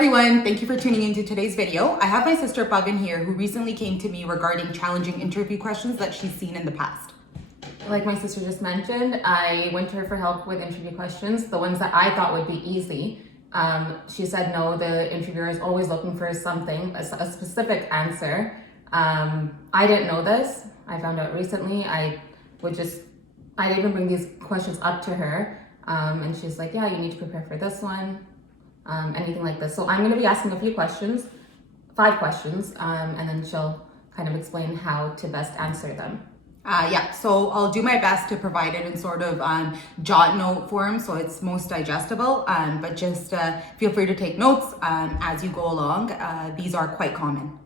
everyone, thank you for tuning into today's video. I have my sister Pavan here who recently came to me regarding challenging interview questions that she's seen in the past. Like my sister just mentioned, I went to her for help with interview questions, the ones that I thought would be easy. She said no, the interviewer is always looking for something, a specific answer. I didn't know this. I found out recently. I'd even bring these questions up to her, and she's like, yeah, you need to prepare for this one, anything like this. So I'm going to be asking a few questions, 5 questions, and then she'll kind of explain how to best answer them. So I'll do my best to provide it in sort of jot note form so it's most digestible, but just feel free to take notes as you go along. These are quite common.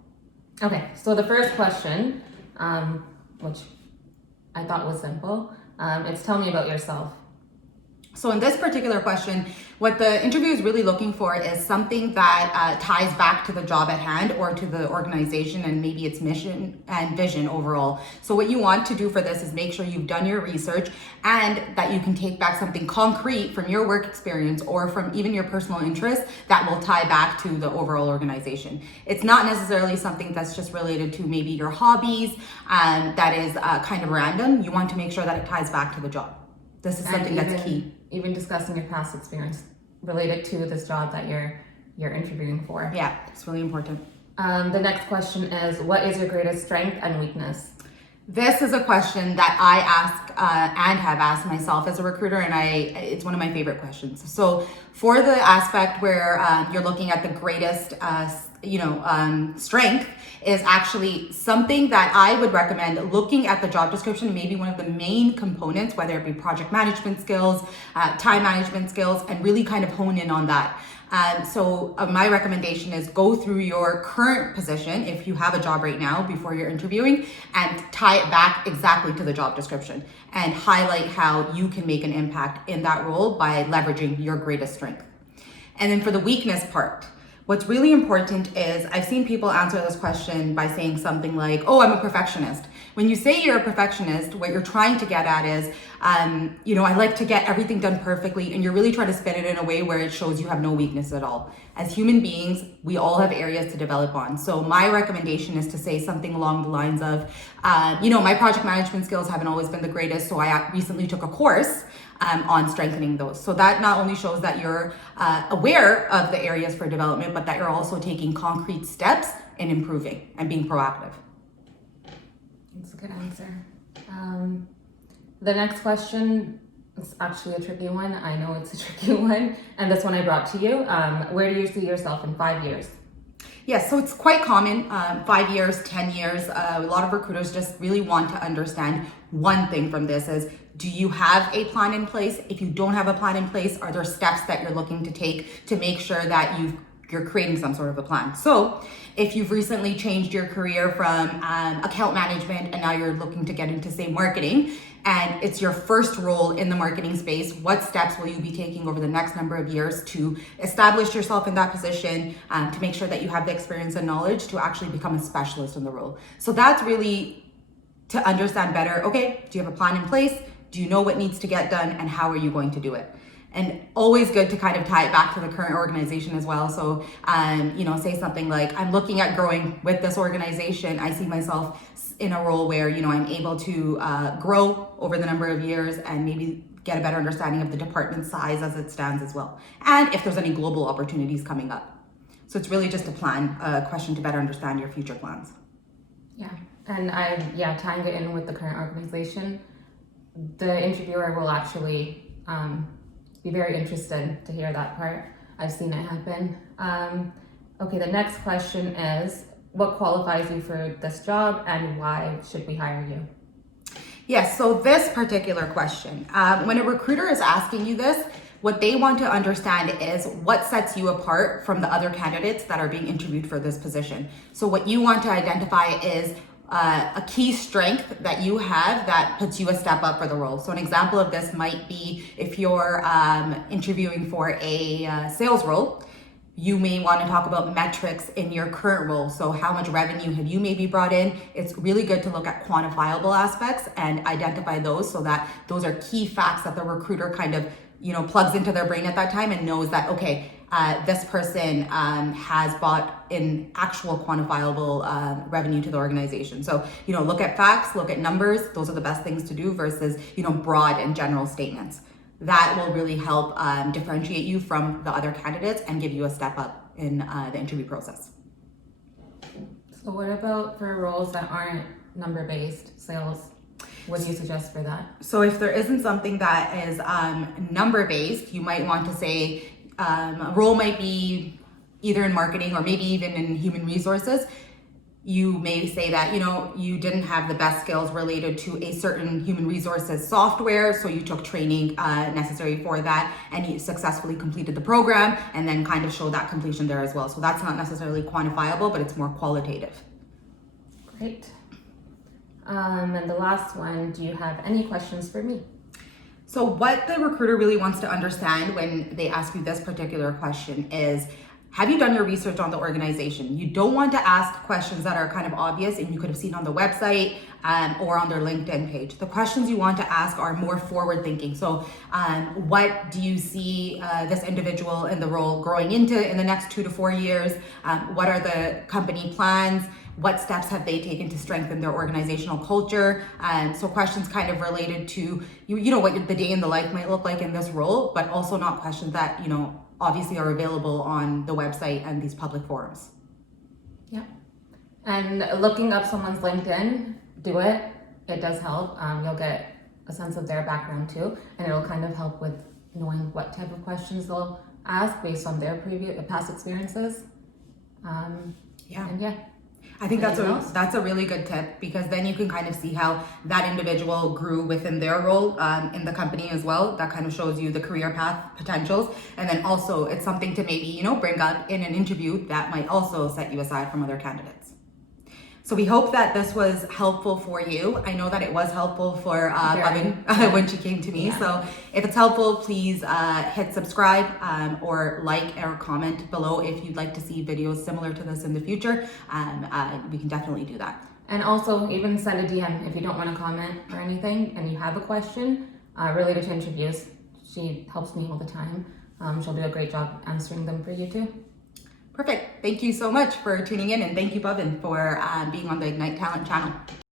Okay, so the first question, which I thought was simple, it's tell me about yourself. So in this particular question, what the interview is really looking for is something that ties back to the job at hand or to the organization and maybe its mission and vision overall. So what you want to do for this is make sure you've done your research and that you can take back something concrete from your work experience or from even your personal interests that will tie back to the overall organization. It's not necessarily something that's just related to maybe your hobbies that is kind of random. You want to make sure that it ties back to the job. This is something that's key. Even discussing your past experience related to this job that you're interviewing for. Yeah, it's really important. The next question is, what is your greatest strength and weakness? This is a question that I ask and have asked myself as a recruiter, and it's one of my favorite questions. So for the aspect where you're looking at the greatest strength is actually something that I would recommend looking at the job description, maybe one of the main components, whether it be project management skills, time management skills, and really kind of hone in on that. So my recommendation is go through your current position, if you have a job right now before you're interviewing, and tie it back exactly to the job description and highlight how you can make an impact in that role by leveraging your greatest strength. And then for the weakness part, what's really important is I've seen people answer this question by saying something like, oh, I'm a perfectionist. When you say you're a perfectionist, what you're trying to get at is, I like to get everything done perfectly, and you're really trying to spin it in a way where it shows you have no weakness at all. As human beings, we all have areas to develop on. So my recommendation is to say something along the lines of, my project management skills haven't always been the greatest, so I recently took a course on strengthening those. So that not only shows that you're aware of the areas for development, but that you're also taking concrete steps in improving and being proactive. That's a good answer. The next question is actually a tricky one. I know it's a tricky one. And this one I brought to you. Where do you see yourself in 5 years? Yes, so it's quite common, 5 years, 10 years. A lot of recruiters just really want to understand one thing from this is, do you have a plan in place? If you don't have a plan in place, are there steps that you're looking to take to make sure that you're creating some sort of a plan? So if you've recently changed your career from account management and now you're looking to get into, say, marketing, and it's your first role in the marketing space, what steps will you be taking over the next number of years to establish yourself in that position, to make sure that you have the experience and knowledge to actually become a specialist in the role? So that's really to understand better, okay, do you have a plan in place? Do you know what needs to get done, and how are you going to do it? And always good to kind of tie it back to the current organization as well. So, say something like, I'm looking at growing with this organization. I see myself in a role where, I'm able to grow over the number of years and maybe get a better understanding of the department size as it stands as well. And if there's any global opportunities coming up. So it's really just a question to better understand your future plans. Yeah, and tying it in with the current organization, the interviewer will actually be very interested to hear that part. I've seen it happen. Okay, the next question is, what qualifies you for this job and why should we hire you? Yes, so this particular question, when a recruiter is asking you this, what they want to understand is what sets you apart from the other candidates that are being interviewed for this position. So what you want to identify is a key strength that you have that puts you a step up for the role. So an example of this might be if you're interviewing for a sales role, you may want to talk about metrics in your current role. So how much revenue have you maybe brought in? It's really good to look at quantifiable aspects and identify those so that those are key facts that the recruiter kind of, plugs into their brain at that time and knows that, okay, this person has brought in actual quantifiable revenue to the organization. So, look at facts, look at numbers. Those are the best things to do versus, broad and general statements. That will really help differentiate you from the other candidates and give you a step up in the interview process. So what about for roles that aren't number-based sales? What do you suggest for that? So if there isn't something that is number-based, you might want to say a role might be either in marketing or maybe even in human resources. You may say that, you didn't have the best skills related to a certain human resources software, so you took training necessary for that and you successfully completed the program, and then kind of show that completion there as well. So that's not necessarily quantifiable, but it's more qualitative. Great. And the last one, do you have any questions for me? So what the recruiter really wants to understand when they ask you this particular question is, have you done your research on the organization? You don't want to ask questions that are kind of obvious and you could have seen on the website or on their LinkedIn page. The questions you want to ask are more forward thinking. So what do you see this individual in the role growing into in the next 2 to 4 years? What are the company plans? What steps have they taken to strengthen their organizational culture? So questions kind of related to, what the day in the life might look like in this role, but also not questions that, obviously are available on the website and these public forums. Yeah. And looking up someone's LinkedIn, do it. It does help. You'll get a sense of their background too, and it'll kind of help with knowing what type of questions they'll ask based on their past experiences. And yeah. I think that's a really good tip, because then you can kind of see how that individual grew within their role in the company as well. That kind of shows you the career path potentials. And then also it's something to maybe, bring up in an interview that might also set you aside from other candidates. So we hope that this was helpful for you. I know that it was helpful for Bhavin when she came to me. Yeah. So if it's helpful, please hit subscribe or like or comment below if you'd like to see videos similar to this in the future. We can definitely do that. And also even send a DM if you don't want to comment or anything and you have a question related to interviews. She helps me all the time. She'll do a great job answering them for you too. Perfect. Thank you so much for tuning in, and thank you, Bhavin, for being on the Ignite Talent channel.